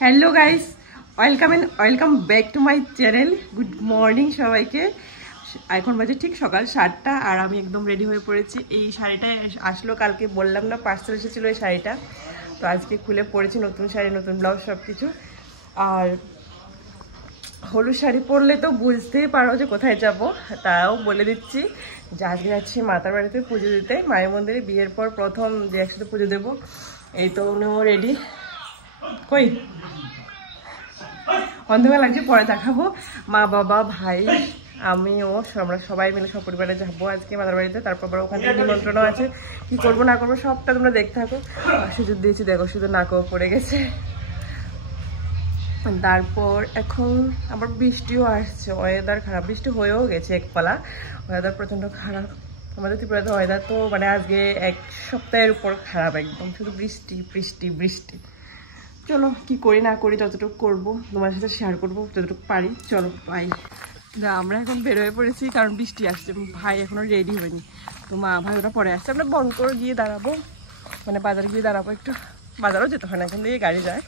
Hello guys, welcome back to my channel. Good morning সবাইকে। এখন বাজে ঠিক সকাল 7টা আর আমি একদম রেডি হয়ে পড়েছি। এই শাড়িটা আসলো কালকে, বললাম না পার্সেল এসেছিলো এই শাড়িটা, তো আজকে খুলে পড়েছি। নতুন শাড়ি, নতুন ব্লাউজ, সব কিছু। আর হলুদ শাড়ি পরলে তো বুঝতেই পারো যে কোথায় যাব, তাও বলে দিচ্ছি যে আজকে যাচ্ছি মাতার বাড়িতে পুজো দিতে, মায়ের মন্দিরে। বিয়ের পর প্রথম যে একসাথে পুজো দেবো। এই তো উনিও রেডি। কই অন্ধকার লাগছে, পরে দেখাবো। মা, বাবা, ভাই, আমিও, আমরা সবাই মিলে সপরিবারে যাবো আজকে মাতার বাড়িতে। তারপর ওখান থেকে নিমন্ত্রণও আছে, কি করবো না করবো সবটা তোমরা দেখতে থাকো। সুযোগ দিয়েছি, দেখো শুধু নাকও পড়ে গেছে। তারপর এখন আবার বৃষ্টিও আসছে, ওয়েদার খারাপ, বৃষ্টি হয়েও গেছে একপালা। ওয়েদার প্রচণ্ড খারাপ আমাদের ত্রিপুরাতে। ওয়েদার তো মানে আজকে এক সপ্তাহের উপর খারাপ, একদম শুধু বৃষ্টি বৃষ্টি বৃষ্টি। চলো কি করি না করি, যতটুকু করবো তোমার সাথে শেয়ার করবো, যতটুকু পারি। চলো বাই। আমরা এখন বের হয়ে পড়েছি কারণ বৃষ্টি আসছে। ভাই এখনো রেডি হয়নি, তো মা ভাই ওরা পরে আসছে। আমরা বন্ধ করে গিয়ে দাঁড়াবো, মানে বাজারে গিয়ে দাঁড়াবো একটু। বাজারও যেতে হয় না, এখান থেকে গাড়ি যায়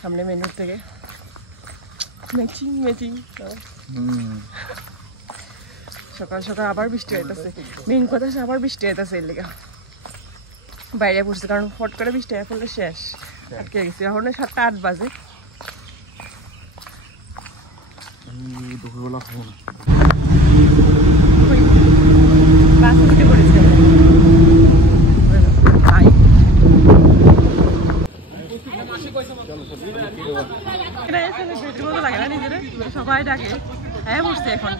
সামনে মেন রোড থেকে। Matching matching. সকাল সকাল আবার বৃষ্টি হইতেছে, মেন কথা আছে আবার বৃষ্টি হইতেছে। এর লেগে বাইরে পড়ছে, কারণ ফট করে বৃষ্টি হয়ে পড়লে শেষ, আটকে গেছি। এখন 7টা 8 বাজে। দুপুরবেলা খাবো না, সবাই ডাকে। হ্যাঁ বসছে এখন।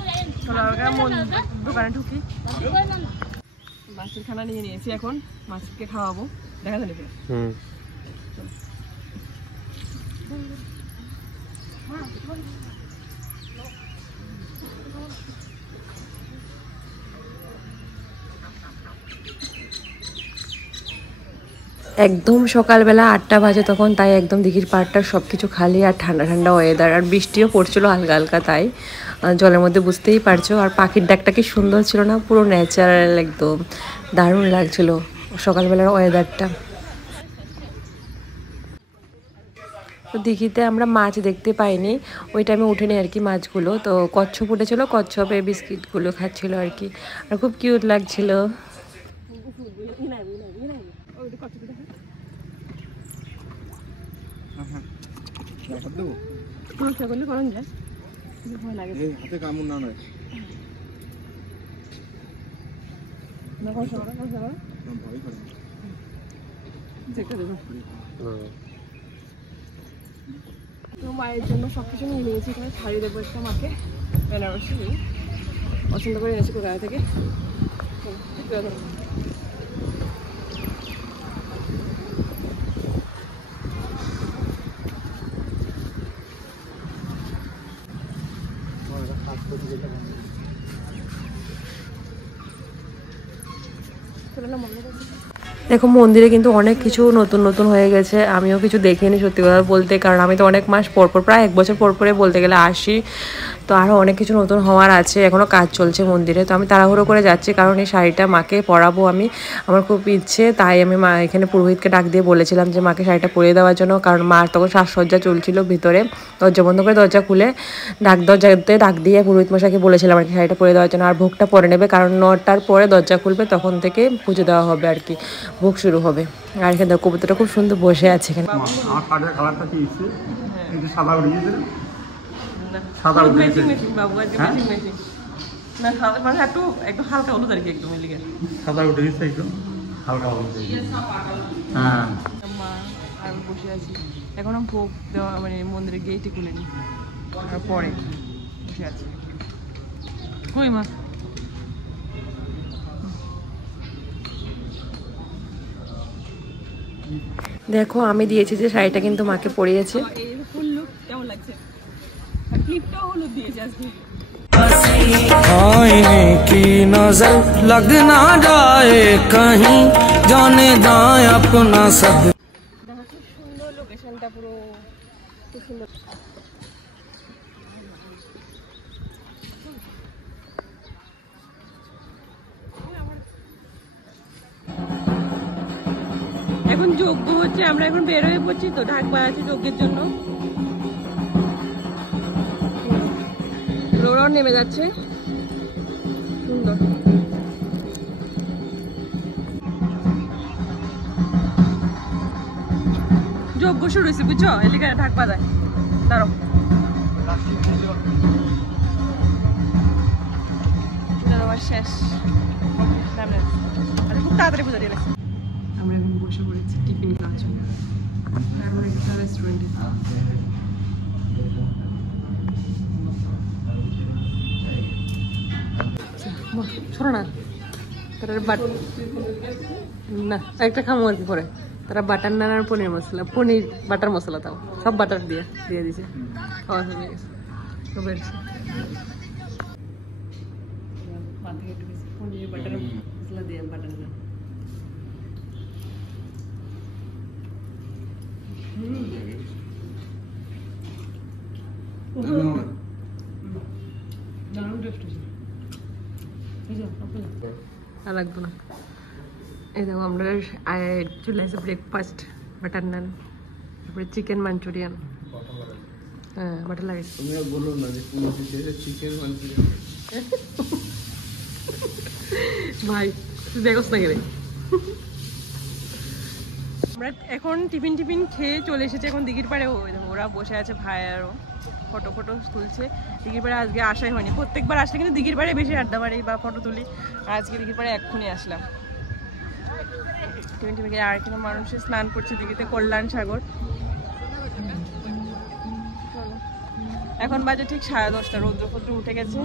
মন দোকানে ঢুকি, মাছের খানা নিয়ে নিয়েছি, এখন মাছকে খাওয়াবো। দেখা যাবে একদম সকালবেলা 8টা বাজে তখন, তাই একদম দিঘির পাড়টা সব কিছু খালি আর ঠান্ডা ঠান্ডা ওয়েদার। আর বৃষ্টিও পড়ছিল হালকা হালকা, তাই জলের মধ্যে বুঝতেই পারছো। আর পাখির ডাকটা কি সুন্দর ছিল না, পুরো ন্যাচারাল, একদম দারুণ লাগছিল সকালবেলার ওয়েদারটা। তো দিঘিতে আমরা মাছ দেখতে পাইনি, ওই টাইমে উঠেনি আর কি মাছগুলো। তো কচ্ছপ উঠেছিল, কচ্ছপে বিস্কিটগুলো খাচ্ছিল আর কি, আর খুব কিউট লাগছিল। তো মায়ের জন্য সবকিছু নিয়ে নিয়েছি। এখানে শাড়ি দেবো একটা মাকে, বেনারসি পছন্দ করে এনেছি কলকাতা থেকে। দেখো মন্দিরে কিন্তু অনেক কিছু নতুন নতুন হয়ে গেছে, আমিও কিছু দেখিনি সত্যি কথা বলতে, কারণ আমি তো অনেক মাস পরপর, প্রায় 1 বছর পরে বলতে গেলে আসি। তো আরও অনেক কিছু নতুন হওয়ার আছে, এখনও কাজ চলছে মন্দিরে। তো আমি তাড়াহুড়ো করে যাচ্ছি, কারণ এই শাড়িটা মাকে পরাবো আমি, আমার খুব ইচ্ছে। তাই আমি মা এখানে পুরোহিতকে ডাক দিয়ে বলেছিলাম যে মাকে শাড়িটা পরিয়ে দেওয়ার জন্য, কারণ মার তখন সাজসজ্জা চলছিল ভিতরে। দরজা বন্ধ করে দরজা খুলে দরজাতে ডাক দিয়ে পুরোহিত মশাইকে বলেছিলাম আর কি শাড়িটা পরিয়ে দেওয়ার জন্য। আর ভোগটা পরে নেবে, কারণ 9টার পরে দরজা খুলবে, তখন থেকে পুজো দেওয়া হবে আর কি, ভোগ শুরু হবে। আর এখানে কবুতরটা খুব সুন্দর বসে আছে এখানে। এখন ভোগ দেওয়া মানে মন্দিরের গেটে খুলেনি, আর পরে বসে আছে। কই মা? দেখো আমি দিয়েছি যে শাড়িটা কিন্তু মাকে পরিয়েছে। ফুল লুক কেমন লাগছে? ক্লিপটাও হলুদ দিয়েছে আজকে। आईने की नजर लग ना जाए कहीं, जाने जाए अपना सब। দেখো খুব সুন্দর লোকেশনটা, পুরো খুব সুন্দর। এখন যজ্ঞ হচ্ছে, আমরা এখন বের হয়ে পড়ছি। তো ঢাক বাজাচ্ছি যজ্ঞের জন্য। ঝড় নেমে যাচ্ছে, সুন্দর। যজ্ঞ শুরু হয়েছে বুঝছো, এদিকে ঢাকবা যায়। দাঁড়াও, শেষ। খুব তাড়াতাড়ি বুঝা দিয়ে লাগছে। আমরা এখন বসে পড়েছি টিফিন খাওয়ার জন্য। আমরা একটা রেস্টুরেন্টে। শোনো না, তারা না একটা খামো আর কি পরে। তারা বাটার নান আর পনির মশলা, পনির বাটার মশলা, তাও সব বাটার দিয়ে দিয়েছে। খাওয়া হয়ে গেছে, পনির বাটার মশলা দিয়ে বাটার নান। লাগতো না। এই দেখো আমরা চলে আসে ব্রেকফাস্ট, বাটার নান, তারপরে চিকেন মাঞ্চুরিয়ান। হ্যাঁ বাটার লাগে। ভাই তুই দেখোস না গেলে। আমরা এখন টিফিন খেয়ে চলে এসেছি এখন দিঘির পাড়ে। ওরা বসে আছে, ভাই আরও ফটো তুলছে। দিঘির পাড়ে আজকে আসাই হয়নি, প্রত্যেকবার আসলে কিন্তু দিঘির পাড়ে বেশি আড্ডা মারি বা ফটো তুলি। আজকে দিঘির পাড়ে এক্ষুনি আসলাম টিফিন খেয়ে। আর এখানে মানুষে স্নান করছে দিঘিতে, কল্যাণ সাগর। এখন বাজে ঠিক 10:30, রৌদ্র ফদ্র উঠে গেছে।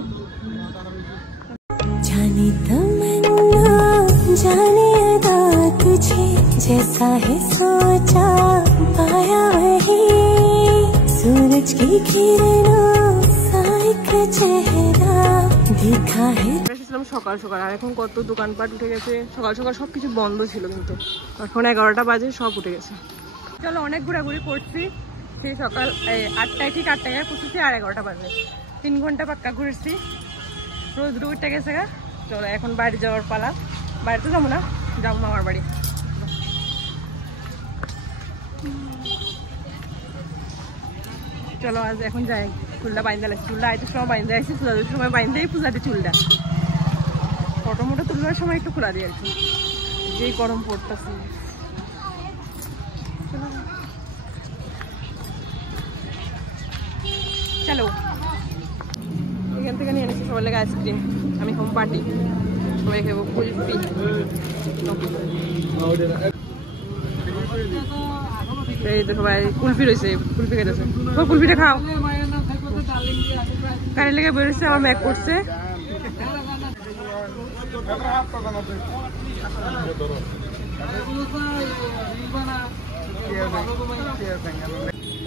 জানি তমন্না জানি আদা তুঝে জैसा है सोचा पाया वही सूरज की किरणों सा एक चेहरा देखा है। সকাল সকাল, আর এখন কত দোকানপাট উঠে গেছে। সকাল সকাল সবকিছু বন্ধ ছিল, কিন্তু এখন 11টা বাজে, সব উঠে গেছে। চলো অনেক ঘোরাঘুরি করছি, সেই সকাল 8টায়, ঠিক 8টায় পৌঁছেছি, আর 11টা বাজে 3 ঘন্টা পাক্কা ঘুরেছি। রোজ উঠে গেছে গা। চলো এখন বাড়ি যাওয়ার পালা। বাড়িতে যাবো না, যাবো মামার বাড়ি। চলো আজ এখন যাই। চুলটা বাইন্দা লাগছে, চুলটা আইতে সময় বাইন্দা আসছি, পূজাদের সময় বাইন্দাই পূজাতে চুলটা। ফটো মোটো তুলবার সময় একটু খোলা দিয়ে আর কি, যেই গরম পড়তেছে। চলো এখান থেকে নিয়ে এনেছি সবাই লাগে আইসক্রিম। আমি হোম পার্টি, সবাই খাবো কুলফি। এই তো সবাই কুলফি রয়েছে, কুলফি খেতেছে। কুলফিটা খাও। কারের লেগে বেরোচ্ছে, আমার ম্যাক করছে।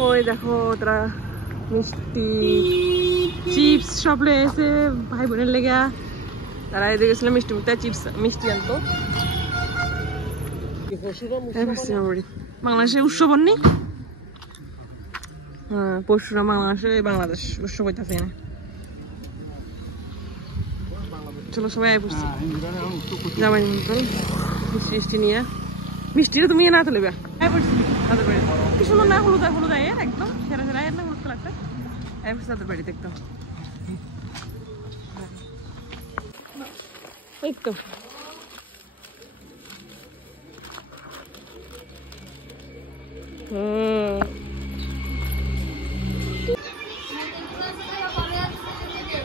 ওই দেখো তারা মিষ্টি চিপস সব লেগেছে ভাই বোনের লেগে। তারা এদিকে গেছিল মিষ্টি মুক্তা চিপস মিষ্টি আনতো। বাংলাদেশে উৎসব নেই। হ্যাঁ পরশুরাম বাংলাদেশ উৎসব হইতেছে না। চলো সবাই আয় পড়ছি, যাবাই মিষ্টি নিয়ে। মিষ্টিটা তুমি না তুলবে। আয় পড়ছি তাদের বাড়ি, কি সুন্দর না, হলুদ হলুদ আয়ের একদম সেরা সেরা আয়ের না, হলুদ কালারটা। আয় পড়ছি তাদের বাড়িতে একদম। এই তো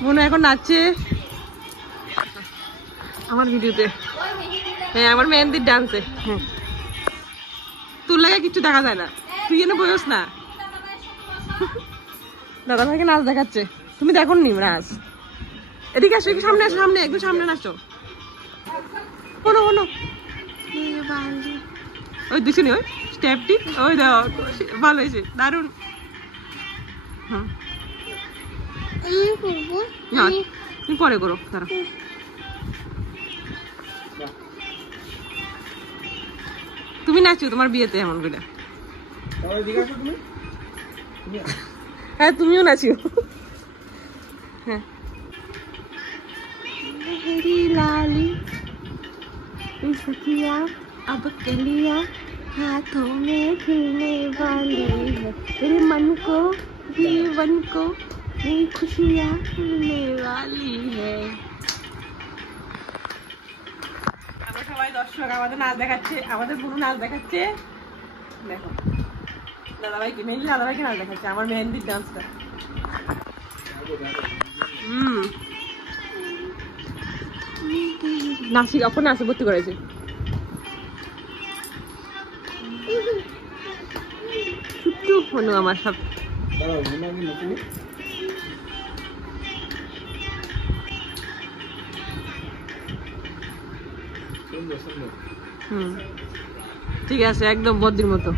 মনে এখন নাচছে আমার ভিডিওতে। হ্যাঁ আমার মেহেন্দির ডান্সে। হ্যাঁ তোর লাগে কিছু দেখা যায় না, তুই এনে বয়স না। দাদা ভাইকে নাচ দেখাচ্ছে, তুমি দেখো নি নাচ। এদিকে আসো, সামনে আসো, সামনে একদম সামনে নাচো। কোনো কোনো ওই দুশো ওই স্টেপটি ওই দাও, ভালো হয়েছে, দারুণ। হ্যাঁ না তুমি পরে করো, তারা তুমি নাচো তোমার বিয়েতে এমন করে। হ্যাঁ তুমিও নাচিও। হ্যাঁ লালি सखिया अब कलिया हाथों में खिलने वाली है, तेरे मन को जीवन को खुशियाँ मिलने वाली है। আমরা সবাই দর্শক, আমাদের নাচ দেখাচ্ছে, আমাদের বুনু নাচ দেখাচ্ছে। দেখো দাদাভাইকে, মেহেন্দি দাদাভাইকে নাচ দেখাচ্ছে, আমার মেহেন্দির ডান্সটা। নাচি এখন নাচে ভর্তি করেছে। ছুট্টু হনু আমার সব। ঠিক আছে, একদম বদ্দির মতো।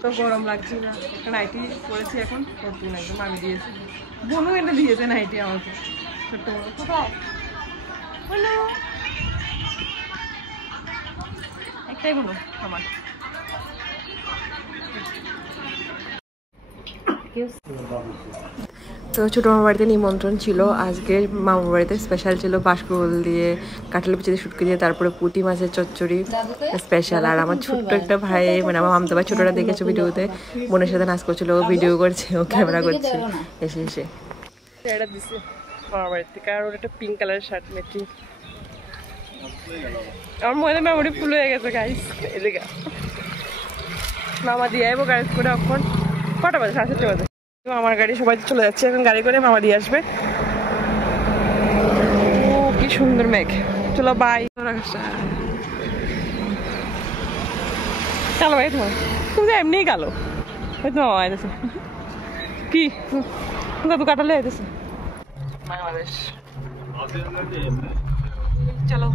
তো গরম লাগছে না, নাইটি পরেছি এখন, নতুন একদম আমি দিয়েছি, বোনও এটা দিয়েছে নাইটি আমাকে ছোট্ট বড়। কোথাও একটাই বোনো আমার। তো ছোটো মামার বাড়িতে নিমন্ত্রণ ছিল আজকে। মামার বাড়িতে স্পেশাল ছিল বাঁশকুড়োল দিয়ে, কাঁঠাল বিচি দিয়ে শুটকি দিয়ে, তারপরে পুঁটি মাছের চচ্চড়ি স্পেশাল। আর আমার ছোট্ট একটা ভাই, মানে আমার মামতা ভাই ছোটরা দেখেছো ভিডিওতে, বোনের সাথে নাচ করছিল, ও ভিডিও করছে, ও ক্যামেরা করছে এসে এসে। এটা দিছে মামার বাড়ির থেকে, আর ওর একটা পিঙ্ক কালারের শার্ট ম্যাচিং। আমার মনে মেমোরি ফুল হয়ে গেছে গাইস, এদিকে মামা দিয়ে আইবো গাড়ি করে। এখন কটা বাজে? 7:30 বাজে। আমার গাড়ি সবাই চলে যাচ্ছে এখন, গাড়ি করে মামা দিয়ে আসবে। ও কি সুন্দর মেঘ। চলো বাই। কালো ভাই তোমার, তুমি এমনি কালো। হয়তো মামা আইতেছে কি দাদু কাটালে আইতেছে বাংলাদেশ। চলো।